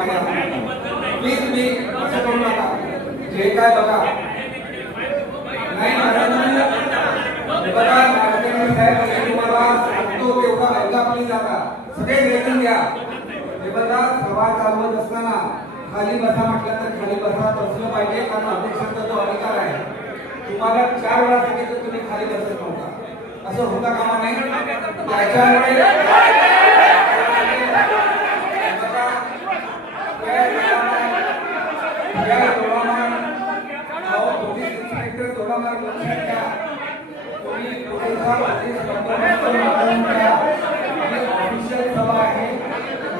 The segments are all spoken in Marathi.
मागे प्लीज मी असं करू नका जे काय बघा नाही बघा साहेब तुम्हाला सांगतो तेवढा ऐका प्लीज आता सगळे रेटिंग घ्या हे बघा सभा चालवत असताना खाली बसा म्हटलं तर खाली बसा बसलं पाहिजे कारण अध्यक्षांचा जो अधिकार आहे तुम्हाला 4 वेळा सांगितलं तुम्ही खाली बसत नव्हता असं होता कामा नाही त्याच्यामुळे ऑफिशियल सभा आहे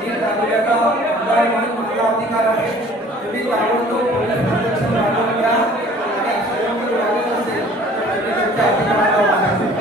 ही तालुक्याचा आमदार म्हणून माझा अधिकार आहे तुम्ही ताबडतोब पोलीस प्रोटेक्शन वाढवून घ्या आणि स्वयंवर लागत असेल तर तुम्ही तुमच्या अधिकाराचा वापर करा.